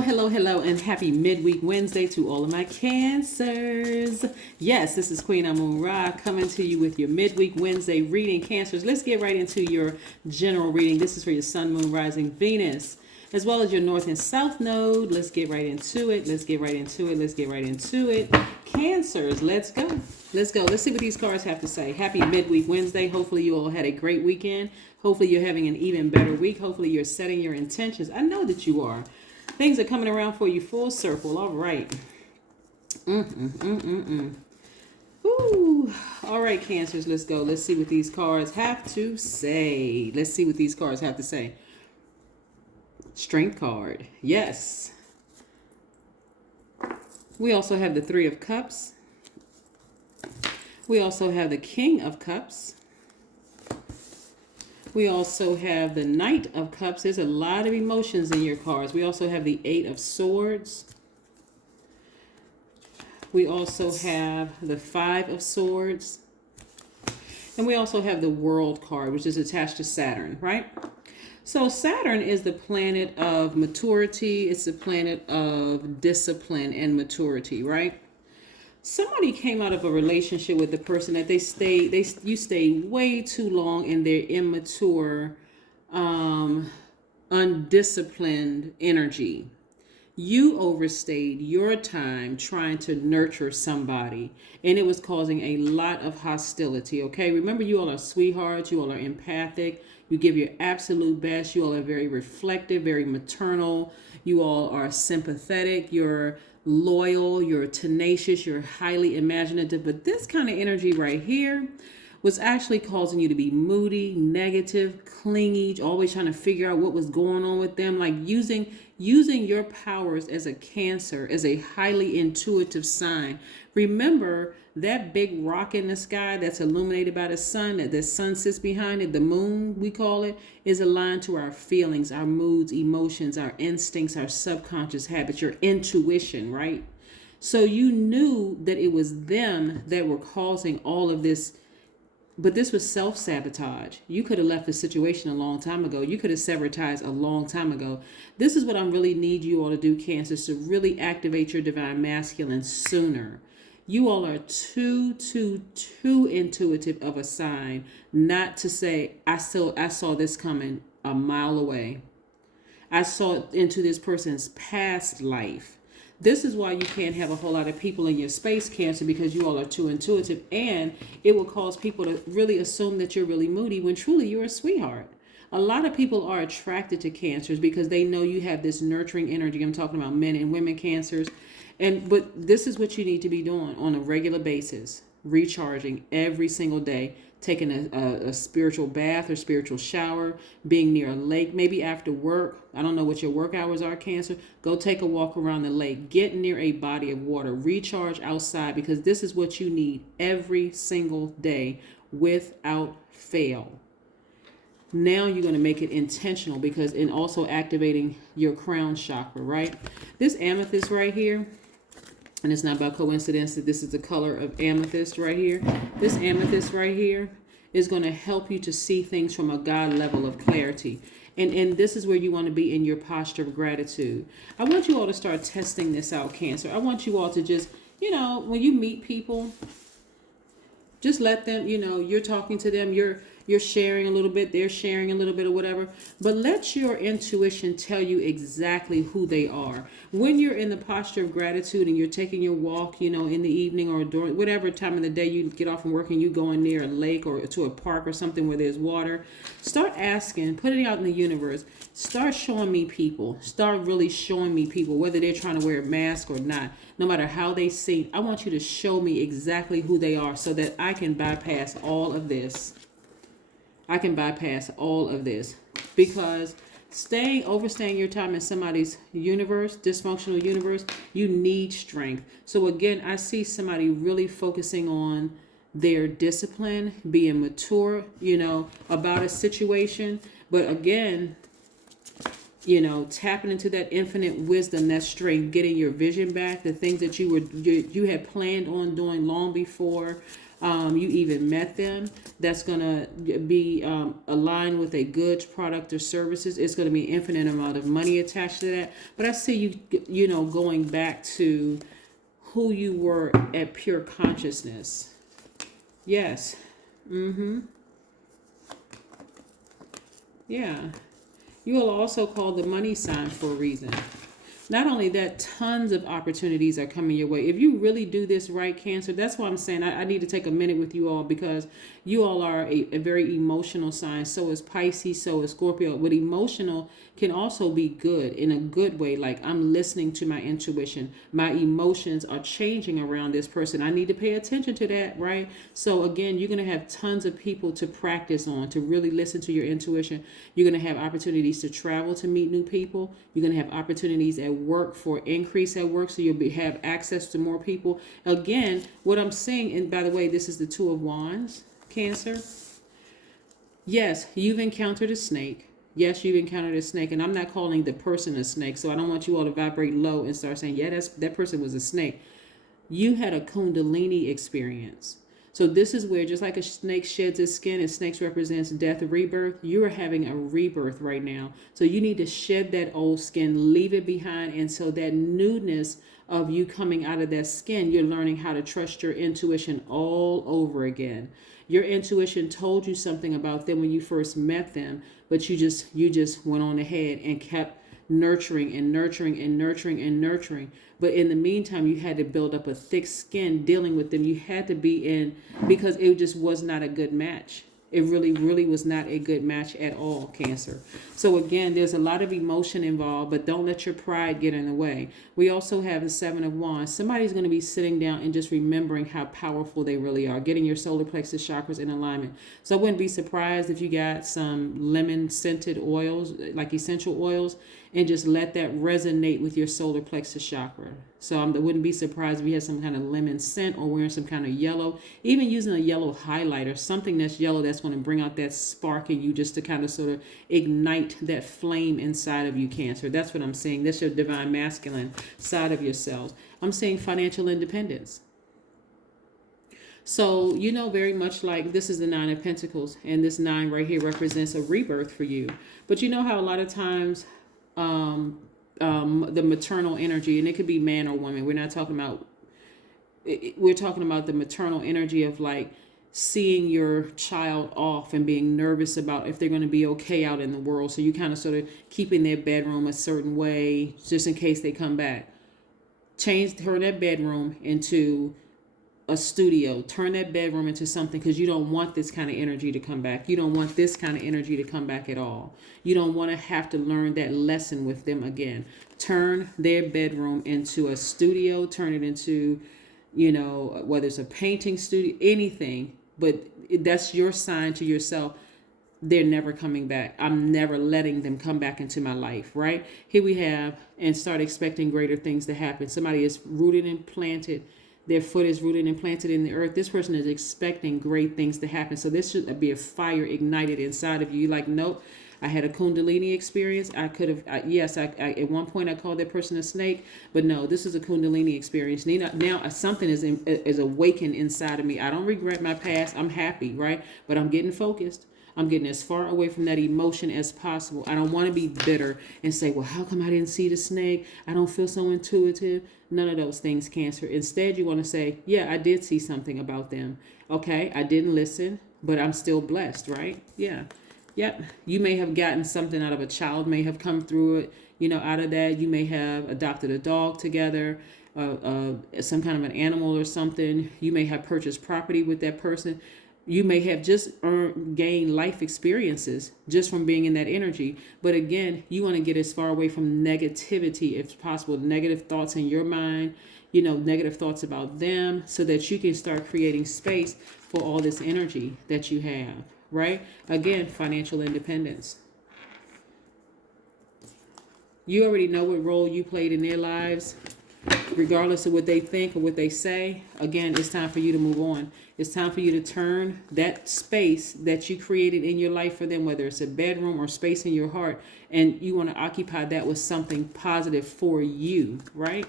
Hello, and happy midweek Wednesday to all of my Cancers. Yes, this is Queen Amun Ra coming to you with your midweek Wednesday reading, Cancers. Let's get right into your general reading. This is for your Sun, Moon, Rising, Venus, as well as your North and South node. Let's get right into it. Cancers, let's go. Let's see what these cards have to say. Happy midweek Wednesday. Hopefully you all had a great weekend. Hopefully you're having an even better week. Hopefully you're setting your intentions. I know that you are. Things are coming around for you full circle. All right. Ooh. All right, Cancers, let's go. Let's see what these cards have to say. Strength card. Yes. We also have the Three of Cups. We also have the King of Cups. We also have the Knight of Cups. There's a lot of emotions in your cards. We also have the Eight of Swords. We also have the Five of Swords. And we also have the World card, which is attached to Saturn, right? So Saturn is the planet of maturity. It's the planet of discipline and maturity, right? Somebody came out of a relationship with the person that you stayed way too long in their immature, undisciplined energy. You overstayed your time trying to nurture somebody, and it was causing a lot of hostility, okay? Remember, you all are sweethearts. You all are empathic. You give your absolute best. You all are very reflective, very maternal. You all are sympathetic. You're loyal. You're tenacious. You're highly imaginative. But this kind of energy right here was actually causing you to be moody, negative, clingy, always trying to figure out what was going on with them, like using your powers as a Cancer, as a highly intuitive sign. Remember that big rock in the sky that's illuminated by the sun, that the sun sits behind it, the moon, we call it, is aligned to our feelings, our moods, emotions, our instincts, our subconscious habits, your intuition, right? So you knew that it was them that were causing all of this. But this was self-sabotage. You could have left the situation a long time ago. You could have severed ties a long time ago. This is what I really need you all to do, Cancers, to really activate your divine masculine sooner. You all are too intuitive of a sign not to say, I saw this coming a mile away. I saw it into this person's past life. This is why you can't have a whole lot of people in your space, Cancer, because you all are too intuitive, and it will cause people to really assume that you're really moody when truly you're a sweetheart. A lot of people are attracted to Cancers because they know you have this nurturing energy. I'm talking about men and women Cancers. But this is what you need to be doing on a regular basis. Recharging every single day, taking a spiritual bath or spiritual shower, being near a lake, maybe after work. I don't know what your work hours are, Cancer. Go take a walk around the lake. Get near a body of water. Recharge outside, because this is what you need every single day without fail. Now you're going to make it intentional, because in also activating your crown chakra, right? This amethyst right here, and it's not by coincidence that this is the color of amethyst right here. This amethyst right here is going to help you to see things from a God level of clarity. And this is where you want to be in your posture of gratitude. I want you all to start testing this out, Cancer. I want you all to just, when you meet people, just let them, you're talking to them, you're sharing a little bit, they're sharing a little bit or whatever, but let your intuition tell you exactly who they are. When you're in the posture of gratitude and you're taking your walk, in the evening or during whatever time of the day you get off from work and you go in near a lake or to a park or something where there's water, start asking, put it out in the universe, start showing me people, start really showing me people, whether they're trying to wear a mask or not, no matter how they seem. I want you to show me exactly who they are so that I can bypass all of this. Because overstaying your time in somebody's universe, dysfunctional universe, you need strength. So again, I see somebody really focusing on their discipline, being mature, about a situation. But again, tapping into that infinite wisdom, that strength, getting your vision back, the things that you had planned on doing long before, You even met them. That's going to be aligned with a goods, product, or services. It's going to be infinite amount of money attached to that. But I see you know, going back to who you were at pure consciousness. Yes. Yeah. You will also call the money sign for a reason. Not only that, tons of opportunities are coming your way. If you really do this right, Cancer, that's why I'm saying I need to take a minute with you all, because you all are a very emotional sign. So is Pisces, so is Scorpio. But emotional can also be good in a good way. Like, I'm listening to my intuition. My emotions are changing around this person. I need to pay attention to that, right? So again, you're going to have tons of people to practice on, to really listen to your intuition. You're going to have opportunities to travel, to meet new people. You're going to have opportunities at work for increase at work, so you'll have access to more people. Again, what I'm saying, and by the way, this is the Two of Wands, Cancer. Yes, you've encountered a snake. Yes, you've encountered a snake, and I'm not calling the person a snake, so I don't want you all to vibrate low and start saying, yeah, that person was a snake. You had a Kundalini experience. So this is where, just like a snake sheds its skin, and snakes represents death, rebirth, you are having a rebirth right now. So you need to shed that old skin, leave it behind. And so that newness of you coming out of that skin, you're learning how to trust your intuition all over again. Your intuition told you something about them when you first met them, but you just went on ahead and kept nurturing and nurturing and nurturing and nurturing. But in the meantime, you had to build up a thick skin dealing with them. You had to be in, because it just was not a good match. It really, really was not a good match at all, Cancer. So again, there's a lot of emotion involved, but don't let your pride get in the way. We also have the Seven of Wands. Somebody's going to be sitting down and just remembering how powerful they really are, getting your solar plexus chakras in alignment. So I wouldn't be surprised if you got some lemon scented oils, like essential oils, and just let that resonate with your solar plexus chakra. So I wouldn't be surprised if you had some kind of lemon scent, or wearing some kind of yellow, even using a yellow highlighter, something that's yellow that's going to bring out that spark in you, just to kind of sort of ignite that flame inside of you, Cancer. That's what I'm saying. That's your divine masculine side of yourselves. I'm saying financial independence. So, you know, very much like this is the Nine of Pentacles, and this 9 right here represents a rebirth for you. But you know how a lot of times the maternal energy, and it could be man or woman. We're not talking about, we're talking about the maternal energy of like seeing your child off and being nervous about if they're going to be okay out in the world. So you kind of sort of keeping their bedroom a certain way just in case they come back. Turn that bedroom into a studio. Turn that bedroom into something, because you don't want this kind of energy to come back. You don't want this kind of energy to come back at all. You don't want to have to learn that lesson with them again. Turn their bedroom into a studio. Turn it into, you know, whether it's a painting studio, anything. But that's your sign to yourself. They're never coming back. I'm never letting them come back into my life, right? Here we have, and start expecting greater things to happen. Somebody is rooted and planted. Their foot is rooted and planted in the earth. This person is expecting great things to happen. So this should be a fire ignited inside of you. You're like, nope, I had a Kundalini experience. I could have, yes, I at one point I called that person a snake, but no, this is a Kundalini experience. Now something is awakened inside of me. I don't regret my past. I'm happy, right? But I'm getting focused. I'm getting as far away from that emotion as possible. I don't want to be bitter and say, well, how come I didn't see the snake? I don't feel so intuitive. None of those things, Cancer. Instead, you want to say, yeah, I did see something about them. Okay, I didn't listen, but I'm still blessed, right? Yeah. Yep. You may have gotten something out of a child, may have come through it, you know, out of that. You may have adopted a dog together, some kind of an animal or something. You may have purchased property with that person. You may have just gained life experiences just from being in that energy. But again, you want to get as far away from negativity if possible, negative thoughts in your mind, you know, negative thoughts about them, so that you can start creating space for all this energy that you have, right? Again, financial independence. You already know what role you played in their lives. Regardless of what they think or what they say, again, it's time for you to move on. It's time for you to turn that space that you created in your life for them, whether it's a bedroom or space in your heart, and you want to occupy that with something positive for you, right?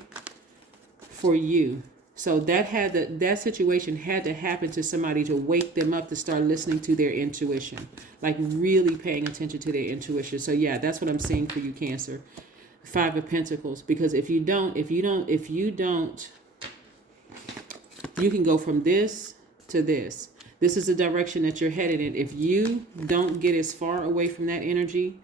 For you. So that situation had to happen to somebody to wake them up to start listening to their intuition, like really paying attention to their intuition. So yeah, that's what I'm seeing for you, Cancer. Five of Pentacles. Because if you don't, you can go from this to this. This is the direction that you're headed in. If you don't get as far away from that energy,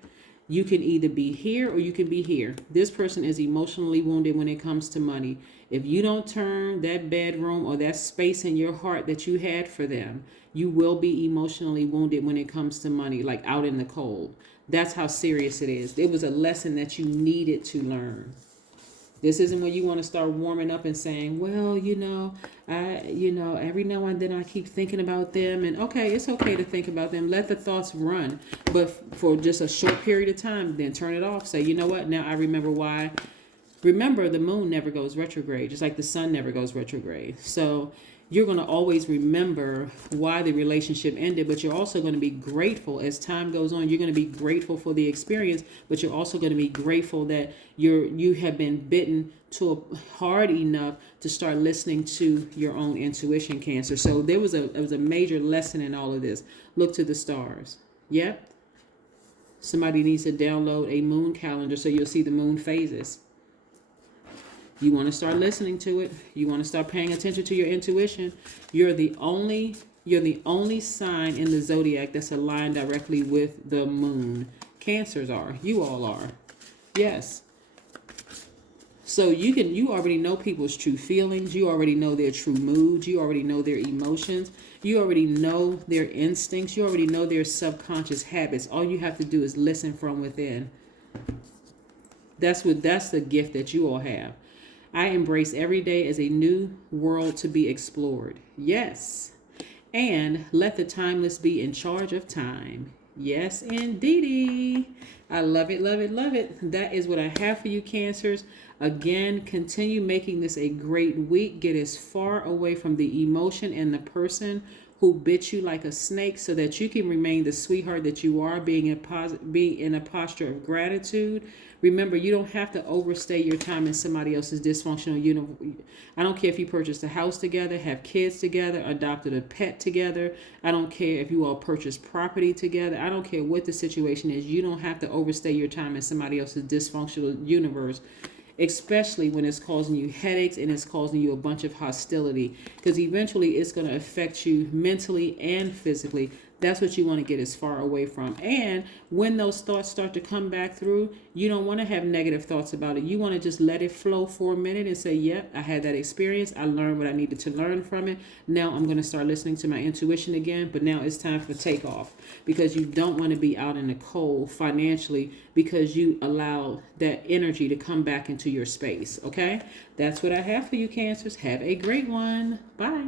you can either be here or you can be here. This person is emotionally wounded when it comes to money. If you don't turn that bedroom or that space in your heart that you had for them, you will be emotionally wounded when it comes to money, like out in the cold. That's how serious it is. It was a lesson that you needed to learn. This isn't when you want to start warming up and saying, well, every now and then I keep thinking about them. And okay, it's okay to think about them. Let the thoughts run. But for just a short period of time, then turn it off. Say, you know what? Now I remember why. Remember, the moon never goes retrograde, just like the sun never goes retrograde. So you're going to always remember why the relationship ended, but you're also going to be grateful as time goes on. You're going to be grateful for the experience, but you're also going to be grateful that you have been bitten hard enough to start listening to your own intuition, Cancer. So there was a major lesson in all of this. Look to the stars. Yep. Somebody needs to download a moon calendar so you'll see the moon phases. You want to start listening to it. You want to start paying attention to your intuition. You're the only sign in the zodiac that's aligned directly with the moon. Cancers are. You all are. Yes. So you already know people's true feelings. You already know their true moods. You already know their emotions. You already know their instincts. You already know their subconscious habits. All you have to do is listen from within. That's the gift that you all have. I embrace every day as a new world to be explored. Yes. And let the timeless be in charge of time. Yes, indeedy. I love it, love it, love it. That is what I have for you, Cancers. Again, continue making this a great week. Get as far away from the emotion and the person who bit you like a snake so that you can remain the sweetheart that you are, being in a posture of gratitude. Remember, you don't have to overstay your time in somebody else's dysfunctional universe. I don't care if you purchased a house together, have kids together, adopted a pet together. I don't care if you all purchased property together. I don't care what the situation is. You don't have to overstay your time in somebody else's dysfunctional universe, especially when it's causing you headaches and it's causing you a bunch of hostility, because eventually it's going to affect you mentally and physically. That's what you want to get as far away from. And when those thoughts start to come back through, you don't want to have negative thoughts about it. You want to just let it flow for a minute and say, yep, I had that experience. I learned what I needed to learn from it. Now I'm going to start listening to my intuition again. But now it's time for takeoff, because you don't want to be out in the cold financially because you allow that energy to come back into your space. Okay? That's what I have for you, Cancers. Have a great one. Bye.